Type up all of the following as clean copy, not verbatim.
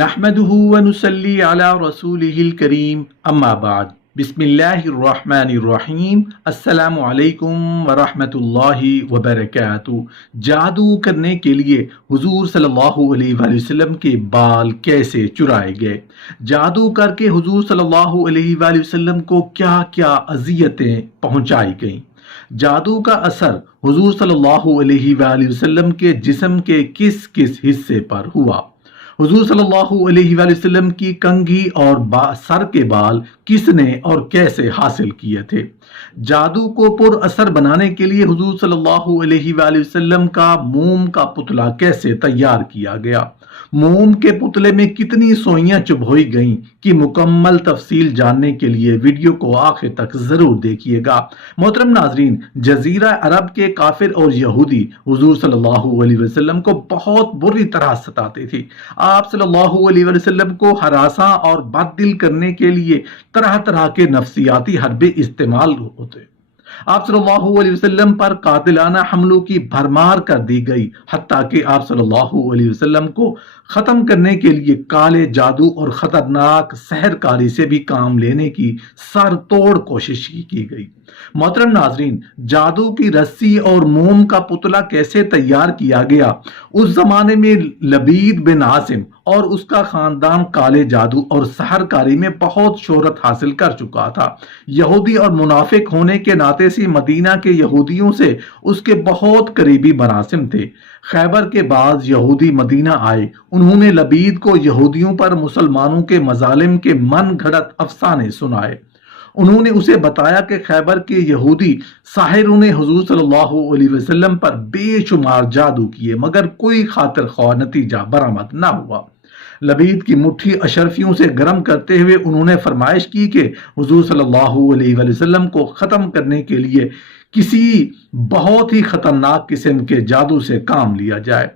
نحمده ونصلي على رسوله الكريم اما بعد بسم اللہ الرحمن الرحیم السلام علیکم ورحمۃ اللہ وبرکاتہ۔ جادو کرنے کے لیے حضور صلی اللہ علیہ وآلہ وسلم کے بال کیسے چرائے گئے؟ جادو کر کے حضور صلی اللہ علیہ وآلہ وسلم کو کیا کیا اذیتیں پہنچائی گئیں؟ جادو کا اثر حضور صلی اللہ علیہ وآلہ وسلم کے جسم کے کس کس حصے پر ہوا؟ حضور صلی اللہ علیہ وآلہ وسلم کی کنگھی اور سر کے بال کس نے اور کیسے حاصل کیے تھے؟ جادو کو پر اثر بنانے کے لیے حضور صلی اللہ علیہ وآلہ وسلم کا موم کا پتلا کیسے تیار کیا گیا؟ موم کے پتلے میں کتنی سوئیاں چبھوئی گئیں کی مکمل تفصیل جاننے کے لیے ویڈیو کو آخر تک ضرور دیکھیے گا۔ محترم ناظرین، جزیرہ عرب کے کافر اور یہودی حضور صلی اللہ علیہ وسلم کو بہت بری طرح ستاتے تھے۔ آپ صلی اللہ علیہ وسلم کو ہراساں اور بد دل کرنے کے لیے طرح طرح کے نفسیاتی حربے استعمال ہوتے۔ آپ صلی اللہ علیہ وسلم پر قاتلانہ حملوں کی بھرمار کر دی گئی، حتیٰ کہ آپ صلی اللہ علیہ وسلم کو ختم کرنے کے لیے کالے جادو اور خطرناک سحر کاری سے بھی کام لینے کی سر توڑ کوشش کی گئی۔ محترم ناظرین، جادو کی رسی اور موم کا پتلا کیسے تیار کیا گیا؟ اس زمانے میں لبید بن عاصم اور اس کا خاندان کالے جادو اور سحر کاری میں بہت شہرت حاصل کر چکا تھا۔ یہودی اور منافق ہونے کے ناطے سے مدینہ کے یہودیوں سے اس کے بہت قریبی مراسم تھے۔ خیبر کے بعض یہودی مدینہ آئے، انہوں نے لبید کو یہودیوں پر مسلمانوں کے مظالم کے من گھڑت افسانے سنائے۔ انہوں نے اسے بتایا کہ خیبر کے یہودی ساحروں نے حضور صلی اللہ علیہ وسلم پر بے شمار جادو کیے، مگر کوئی خاطر خواہ نتیجہ برآمد نہ ہوا۔ لبید کی مٹھی اشرفیوں سے گرم کرتے ہوئے انہوں نے فرمائش کی کہ حضور صلی اللہ علیہ وسلم کو ختم کرنے کے لیے کسی بہت ہی خطرناک قسم کے جادو سے کام لیا جائے۔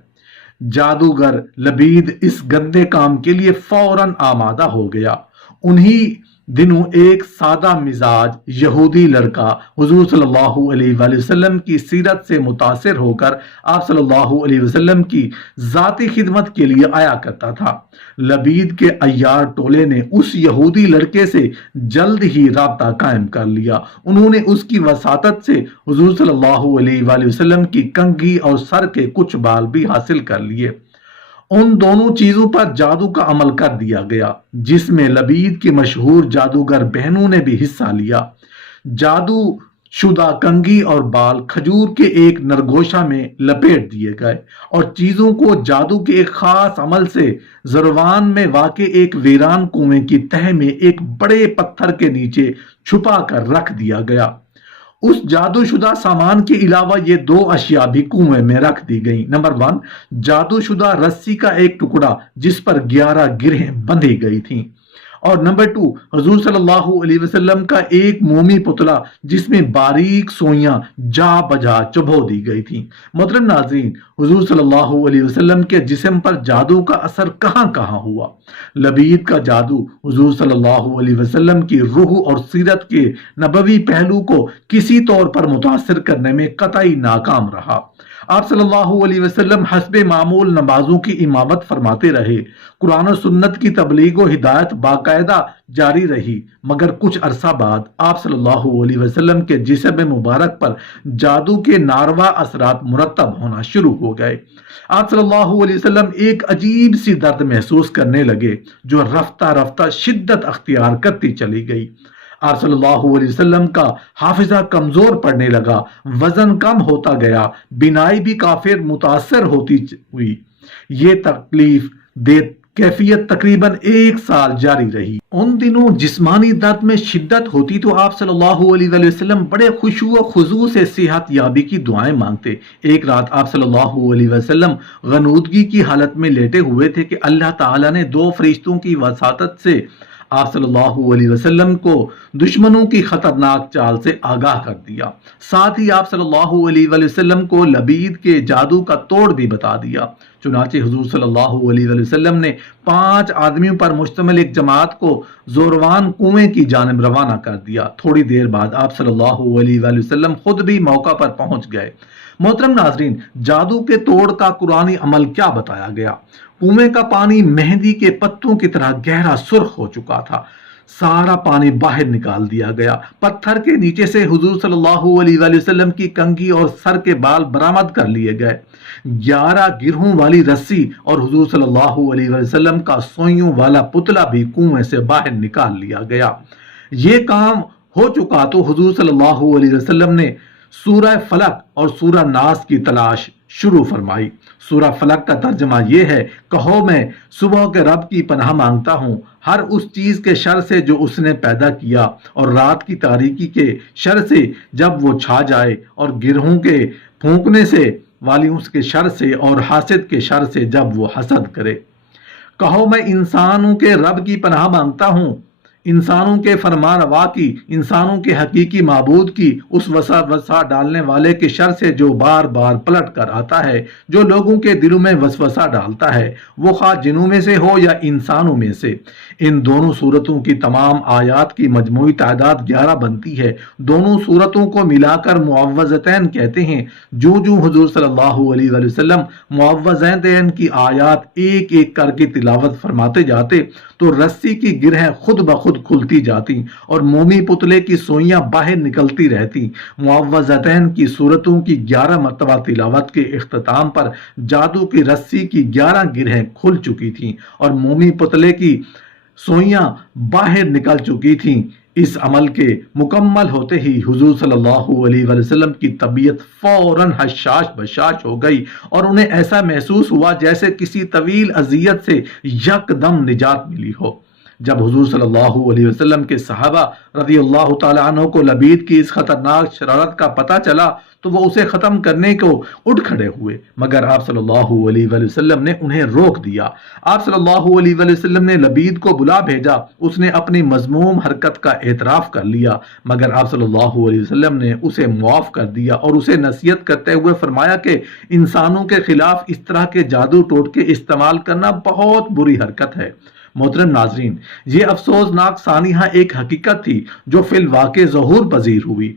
جادوگر لبید اس گندے کام کے لیے فوراً آمادہ ہو گیا۔ انہی دنوں ایک سادہ مزاج یہودی لڑکا حضور صلی اللہ علیہ وآلہ وسلم کی سیرت سے متاثر ہو کر آپ صلی اللہ علیہ وسلم کی ذاتی خدمت کے لیے آیا کرتا تھا۔ لبید کے عیار ٹولے نے اس یہودی لڑکے سے جلد ہی رابطہ قائم کر لیا۔ انہوں نے اس کی وساطت سے حضور صلی اللہ علیہ وآلہ وسلم کی کنگھی اور سر کے کچھ بال بھی حاصل کر لیے۔ ان دونوں چیزوں پر جادو کا عمل کر دیا گیا، جس میں لبید کی مشہور جادوگر بہنوں نے بھی حصہ لیا۔ جادو شدہ کنگھی اور بال کھجور کے ایک نرگوشہ میں لپیٹ دیے گئے اور چیزوں کو جادو کے ایک خاص عمل سے زروان میں واقع ایک ویران کنویں کی تہہ میں ایک بڑے پتھر کے نیچے چھپا کر رکھ دیا گیا۔ اس جادو شدہ سامان کے علاوہ یہ دو اشیاء بھی کنویں میں رکھ دی گئیں۔ نمبر 1، جادو شدہ رسی کا ایک ٹکڑا جس پر 11 گرہیں بندھی گئی تھیں، اور نمبر 2، حضور صلی اللہ علیہ وسلم کا ایک مومی پتلا جس میں باریک سوئیاں جا بجا چبھو دی گئی تھیں۔ محترم ناظرین، حضور صلی اللہ علیہ وسلم کے جسم پر جادو کا اثر کہاں کہاں ہوا؟ لبید کا جادو حضور صلی اللہ علیہ وسلم کی روح اور سیرت کے نبوی پہلو کو کسی طور پر متاثر کرنے میں قطعی ناکام رہا۔ آپ صلی اللہ علیہ وسلم حسب معمول نمازوں کی امامت فرماتے رہے، قرآن و سنت کی تبلیغ و ہدایت باقاعدہ جاری رہی، مگر کچھ عرصہ بعد آپ صلی اللہ علیہ وسلم کے جسم مبارک پر جادو کے ناروا اثرات مرتب ہونا شروع ہو گئے۔ آپ صلی اللہ علیہ وسلم ایک عجیب سی درد محسوس کرنے لگے جو رفتہ رفتہ شدت اختیار کرتی چلی گئی۔ آپ صلی اللہ علیہ وسلم کا حافظہ کمزور پڑنے لگا، وزن کم ہوتا گیا، بینائی بھی کافی متاثر ہوتی ہوئی۔ یہ تکلیف دہ کیفیت تقریباً 1 سال جاری رہی۔ ان دنوں جسمانی درد میں شدت ہوتی تو آپ صلی اللہ علیہ وآلہ وسلم بڑے خشوع و خضوع سے صحت یابی کی دعائیں مانگتے۔ ایک رات آپ صلی اللہ علیہ وسلم غنودگی کی حالت میں لیٹے ہوئے تھے کہ اللہ تعالیٰ نے 2 فرشتوں کی وساطت سے آپ صلی اللہ علیہ وسلم کو دشمنوں کی خطرناک چال سے آگاہ کر دیا۔ ساتھ ہی آپ صلی اللہ علیہ وسلم کو لبید کے جادو کا توڑ بھی بتا دیا۔ چنانچہ حضور صلی اللہ علیہ وآلہ وسلم نے 5 آدمیوں پر مشتمل ایک جماعت کو زوروان کنویں کی جانب روانہ کر دیا۔ تھوڑی دیر بعد آپ صلی اللہ علیہ وآلہ وسلم خود بھی موقع پر پہنچ گئے۔ محترم ناظرین، جادو کے توڑ کا قرآنی عمل کیا بتایا گیا؟ کنویں کا پانی مہندی کے پتوں کی طرح گہرا سرخ ہو چکا تھا۔ سارا پانی باہر نکال دیا گیا۔ پتھر کے نیچے سے حضور صلی اللہ علیہ وآلہ وسلم کی کنگھی اور سر کے بال برآمد کر لیے گئے۔ 11 گرہوں والی رسی اور حضور صلی اللہ علیہ وآلہ وسلم کا سوئیوں والا پتلا بھی کنویں سے باہر نکال لیا گیا۔ یہ کام ہو چکا تو حضور صلی اللہ علیہ وسلم نے سورہ فلق اور سورہ ناس کی تلاش شروع فرمائی۔ سورہ فلق کا ترجمہ یہ ہے، کہو میں صبح کے رب کی پناہ مانگتا ہوں ہر اس چیز کے شر سے جو اس نے پیدا کیا، اور رات کی تاریکی کے شر سے جب وہ چھا جائے، اور گرہوں کے پھونکنے سے والی اس کے شر سے، اور حاسد کے شر سے جب وہ حسد کرے۔ کہو میں انسانوں کے رب کی پناہ مانگتا ہوں، انسانوں کے فرمان روا کی، انسانوں کے حقیقی معبود کی، اس وسوسہ ڈالنے والے کے شر سے جو بار بار پلٹ کر آتا ہے، جو لوگوں کے دلوں میں وسوسہ ڈالتا ہے، وہ خواہ جنوں میں سے ہو یا انسانوں میں سے۔ ان دونوں صورتوں کی تمام آیات کی مجموعی تعداد 11 بنتی ہے۔ دونوں صورتوں کو ملا کر معوذتین کہتے ہیں۔ جو حضور صلی اللہ علیہ وآلہ وسلم معوذتین کی آیات ایک ایک کر کے تلاوت فرماتے جاتے تو رسی کی گرہیں خود بخود کھلتی جاتی اور مومی پتلے کی سوئیاں باہر نکلتی رہتی۔ معوذتین کی صورتوں کی 11 مرتبہ تلاوت کے اختتام پر جادو کی رسی کی 11 گرہیں کھل چکی تھیں اور مومی پتلے کی سوئیاں باہر نکل چکی تھیں۔ اس عمل کے مکمل ہوتے ہی حضور صلی اللہ علیہ وآلہ وسلم کی طبیعت فوراً حشاش بشاش ہو گئی اور انہیں ایسا محسوس ہوا جیسے کسی طویل اذیت سے یکدم نجات ملی ہو۔ جب حضور صلی اللہ علیہ وسلم کے صحابہ رضی اللہ تعالیٰ عنہ کو لبید کی اس خطرناک شرارت کا پتہ چلا تو وہ اسے ختم کرنے کو اٹھ کھڑے ہوئے، مگر آپ صلی اللہ علیہ وآلہ وسلم نے انہیں روک دیا۔ آپ صلی اللہ علیہ وآلہ وسلم نے لبید کو بلا بھیجا۔ اس نے اپنی مذموم حرکت کا اعتراف کر لیا، مگر آپ صلی اللہ علیہ وسلم نے اسے معاف کر دیا اور اسے نصیحت کرتے ہوئے فرمایا کہ انسانوں کے خلاف اس طرح کے جادو ٹوٹکے استعمال کرنا بہت بری حرکت ہے۔ محترم ناظرین، یہ افسوسناک سانحہ ایک حقیقت تھی جو فی الواقع ظہور پذیر ہوئی۔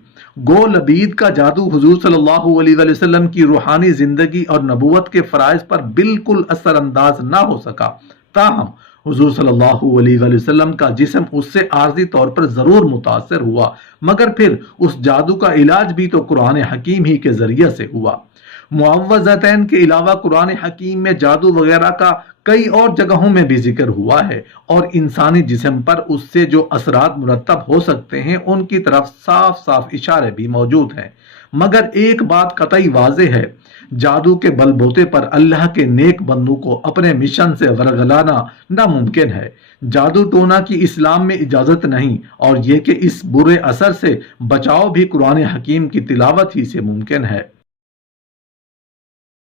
گو لبید کا جادو حضور صلی اللہ علیہ وآلہ وسلم کی روحانی زندگی اور نبوت کے فرائض پر بالکل اثر انداز نہ ہو سکا، تاہم حضور صلی اللہ علیہ وآلہ وسلم کا جسم اس سے عارضی طور پر ضرور متاثر ہوا، مگر پھر اس جادو کا علاج بھی تو قرآن حکیم ہی کے ذریعے سے ہوا۔ معوذتین کے علاوہ قرآن حکیم میں جادو وغیرہ کا کئی اور جگہوں میں بھی ذکر ہوا ہے اور انسانی جسم پر اس سے جو اثرات مرتب ہو سکتے ہیں ان کی طرف صاف صاف اشارے بھی موجود ہیں، مگر ایک بات قطعی واضح ہے، جادو کے بل بوتے پر اللہ کے نیک بندوں کو اپنے مشن سے ورگلانا ناممکن ہے۔ جادو ٹونا کی اسلام میں اجازت نہیں، اور یہ کہ اس برے اثر سے بچاؤ بھی قرآن حکیم کی تلاوت ہی سے ممکن ہے۔